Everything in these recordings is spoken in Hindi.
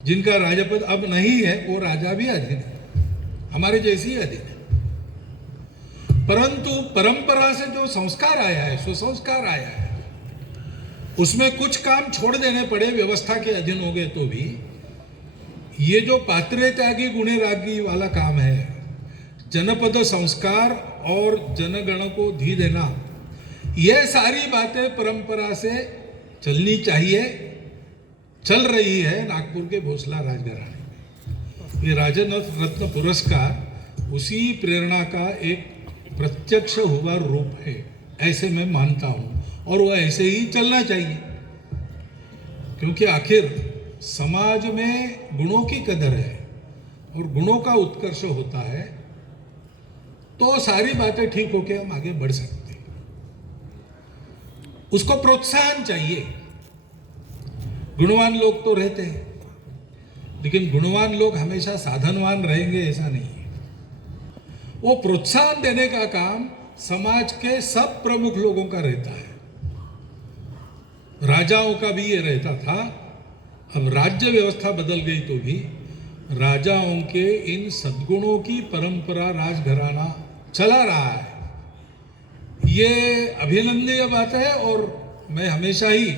जिनका राजपद अब नहीं है वो राजा भी अधीन है, हमारे जैसी ही अधीन है। परंतु परंपरा से जो संस्कार आया है, सुसंस्कार आया है, उसमें कुछ काम छोड़ देने पड़े, व्यवस्था के अधीन हो गए तो भी ये जो पात्रे त्यागी गुणे रागी वाला काम है, जनपद संस्कार और जनगण को धी देना, ये सारी बातें परंपरा से चलनी चाहिए, चल रही है नागपुर के भोसला राजघराने में। ये राजन रत्न पुरस्कार उसी प्रेरणा का एक प्रत्यक्ष हुआ रूप है, ऐसे मैं मानता हूँ, और वो ऐसे ही चलना चाहिए, क्योंकि आखिर समाज में गुणों की कदर है और गुणों का उत्कर्ष होता है तो सारी बातें ठीक होके हम आगे बढ़ सकते हैं। उसको प्रोत्साहन चाहिए। गुणवान लोग तो रहते हैं, लेकिन गुणवान लोग हमेशा साधनवान रहेंगे ऐसा नहीं है। वो प्रोत्साहन देने का काम समाज के सब प्रमुख लोगों का रहता है। राजाओं का भी ये रहता था, अब राज्य व्यवस्था बदल गई तो भी राजाओं के इन सद्गुणों की परंपरा राजघराना चला रहा है। ये अभिनंदनीय बात है और मैं हमेशा ही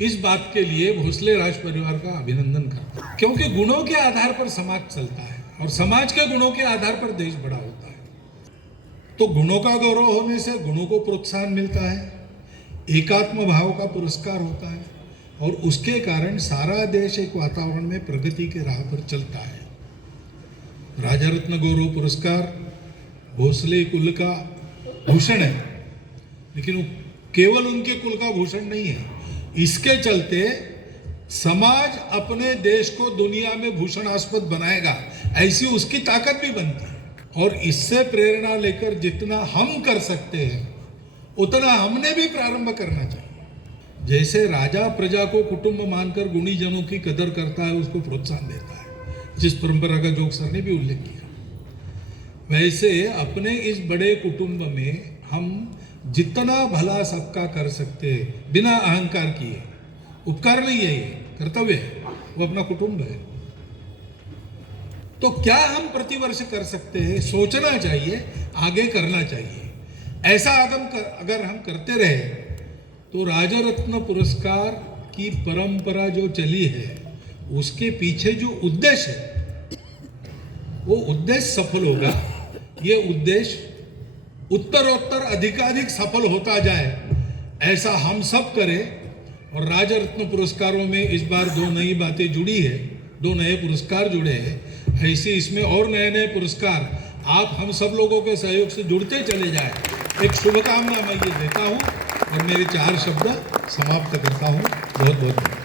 इस बात के लिए भोसले राज परिवार का अभिनंदन करता हूं, क्योंकि गुणों के आधार पर समाज चलता है और समाज के गुणों के आधार पर देश बड़ा होता है। तो गुणों का गौरव होने से गुणों को प्रोत्साहन मिलता है, एकात्म भाव का पुरस्कार होता है और उसके कारण सारा देश एक वातावरण में प्रगति के राह पर चलता है। राजा रत्न गौरव पुरस्कार भोसले कुल का भूषण है, लेकिन वो केवल उनके कुल का भूषण नहीं है। इसके चलते समाज अपने देश को दुनिया में भूषणास्पद बनाएगा, ऐसी उसकी ताकत भी बनती है। और इससे प्रेरणा लेकर जितना हम कर सकते हैं उतना हमने भी प्रारंभ करना चाहिए। जैसे राजा प्रजा को कुटुंब मानकर गुणीजनों की कदर करता है, उसको प्रोत्साहन देता है, जिस परंपरा का जोग सर ने भी उल्लेख किया, वैसे अपने इस बड़े कुटुंब में हम जितना भला सबका कर सकते हैं बिना अहंकार किए, उपकार नहीं है, ये कर्तव्य है, वो अपना कुटुंब है, तो क्या हम प्रतिवर्ष कर सकते हैं, सोचना चाहिए, आगे करना चाहिए। ऐसा अगर हम करते रहे तो राजरत्न पुरस्कार की परंपरा जो चली है उसके पीछे जो उद्देश्य है वो उद्देश्य सफल होगा। ये उद्देश्य उत्तरोत्तर अधिकाधिक सफल होता जाए, ऐसा हम सब करें। और राजरत्न पुरस्कारों में इस बार 2 नई बातें जुड़ी है, 2 नए पुरस्कार जुड़े हैं, ऐसे इसमें और नए नए पुरस्कार आप हम सब लोगों के सहयोग से जुड़ते चले जाए, एक शुभकामना मैं ये देता हूँ और मेरे 4 शब्द समाप्त करता हूँ। बहुत बहुत धन्यवाद।